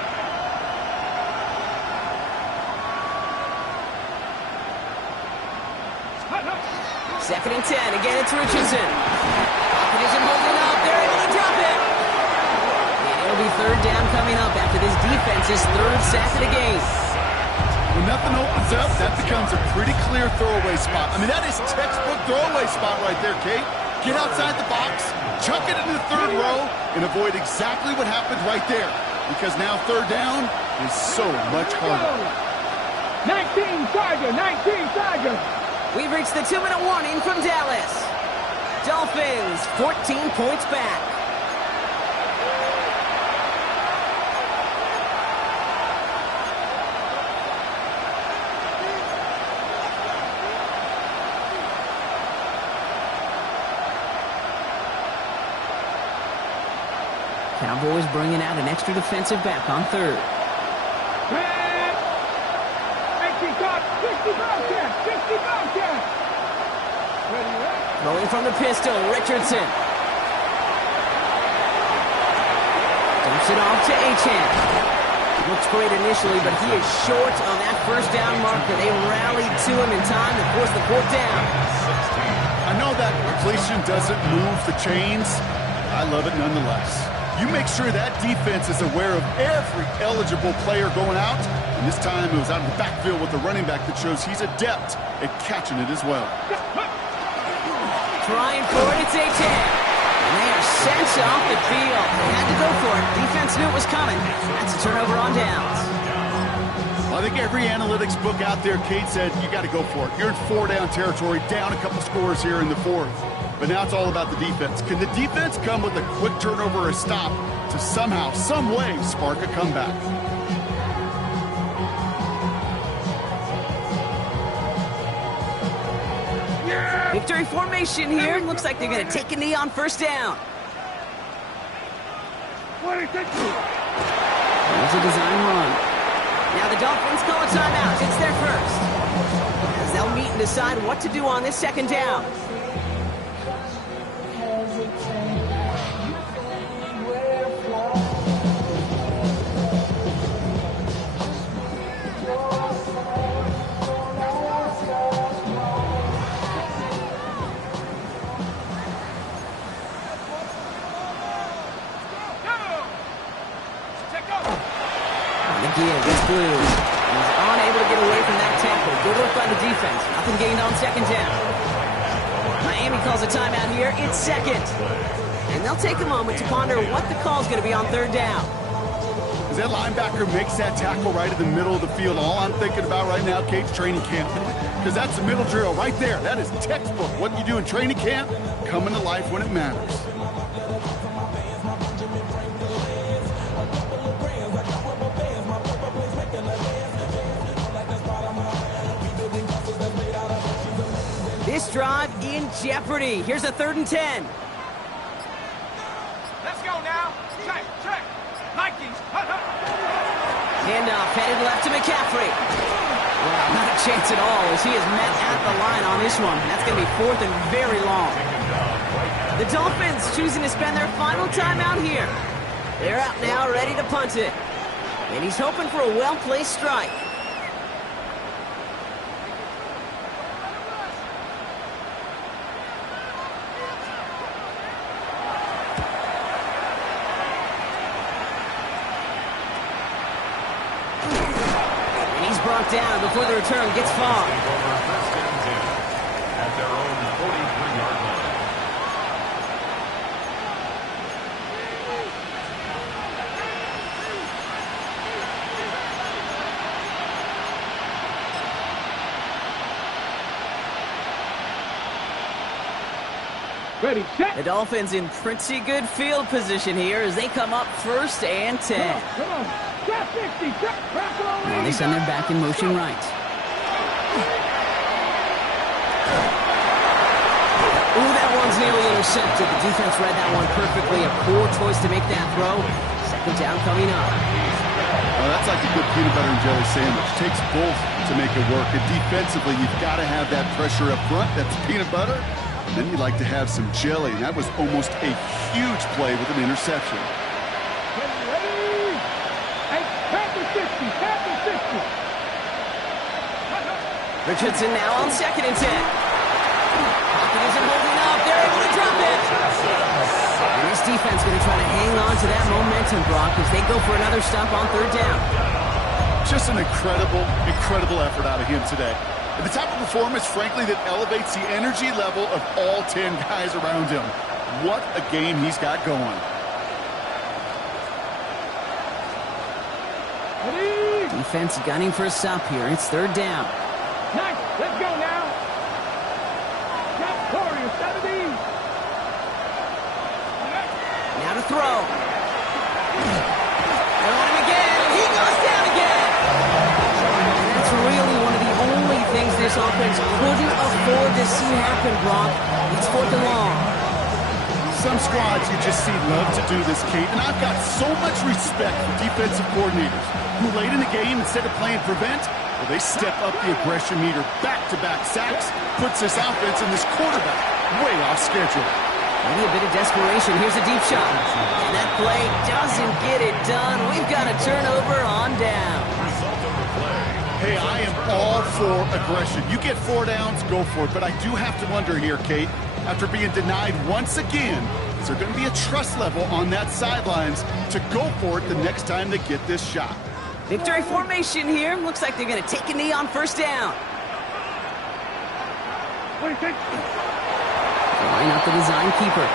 Second and 10. Again, it's Richardson. It isn't holding up. They're able to drop it. And it'll be 3rd down coming up after this defense's 3rd sack of the game. When nothing opens up, that becomes a pretty clear throwaway spot. I mean, that is textbook throwaway spot right there, Kate. Get outside the box, chuck it into the 3rd row, and avoid exactly what happened right there. Because now 3rd down is so much harder. 19 Tiger, 19 Tiger. We've reached the 2-minute warning from Dallas. Dolphins, 14 points back. Cowboys bringing out an extra defensive back on third. 18 top, 60 Bobcat, 60 Bobcat. Ready, right? Throwing from the pistol, Richardson. Dumps it off to Achane. Looks great initially, but he is short on that first down marker. They rallied to him in time to force the fourth down. I know that completion doesn't move the chains. I love it nonetheless. You make sure that defense is aware of every eligible player going out. And this time it was out of the backfield with the running back that shows he's adept at catching it as well. Trying for it, it's Achane. And they are sent off the field. They had to go for it. Defense knew it was coming. That's a turnover on downs. Well, I think every analytics book out there, Kate said, you got to go for it. You're in 4-down territory, down a couple scores here in the fourth. But now it's all about the defense. Can the defense come with a quick turnover or a stop to somehow, some way, spark a comeback? Yeah! Victory formation here. Looks like they're going to take a knee on first down. What is it? There's a design run. Now the Dolphins call a timeout. It's their first. As they'll meet and decide what to do on this second down. Against Blue. He's unable to get away from that tackle. Good work by the defense. Nothing gained on second down. Miami calls a timeout here. It's second. And they'll take a moment to ponder what the call is going to be on third down. As that linebacker makes that tackle right in the middle of the field, all I'm thinking about right now, Kate's training camp. Because that's the middle drill right there. That is textbook. What you do in training camp, coming to life when it matters. This drive in jeopardy. Here's a 3rd and 10. Let's go now. Check, check. Nikes. Handoff headed left to McCaffrey. Wow, not a chance at all as he is met at the line on this one. That's going to be 4th and very long. The Dolphins choosing to spend their final timeout here. They're out now, ready to punt it. And he's hoping for a well-placed strike. Brought down before the return gets far. Over first and 10 at their own 43-yard line. Ready, set. The Dolphins in pretty good field position here as they come up 1st and 10. Come on. Set 60. Set. Now they send their back in motion right. Ooh, that one's nearly intercepted. The defense read that one perfectly. A poor choice to make that throw. Second down coming up. Well, that's like a good peanut butter and jelly sandwich. Takes both to make it work. And defensively, you've got to have that pressure up front. That's peanut butter. Then you'd like to have some jelly. And that was almost a huge play with an interception. Richardson now on 2nd and 10. Pocket isn't holding up. They're able to drop it. And this defense going to try to hang on to that momentum, Brock, as they go for another stop on 3rd down. Just an incredible, incredible effort out of him today. And the type of performance, frankly, that elevates the energy level of all 10 guys around him. What a game he's got going. Defense gunning for a stop here. It's third down. Nice. Let's go now. Top corner, 17. Now to throw. They want him again, and he goes down again. That's really one of the only things this offense couldn't afford to see happen, Brock. It's fourth and long. Some squads you just see love to do this, Kate, and I've got so much respect for defensive coordinators who late in the game, instead of playing prevent, well, they step up the aggression meter. Back-to-back sacks puts this offense and this quarterback way off schedule. Maybe a bit of desperation. Here's a deep shot. And that play doesn't get it done. We've got a turnover on down. Result of the play. Hey, I am all for aggression. You get 4 downs, go for it. But I do have to wonder here, Kate, after being denied once again, is there going to be a trust level on that sidelines to go for it the next time they get this shot? Victory formation here. Looks like they're going to take a knee on first down. Line up the design keeper.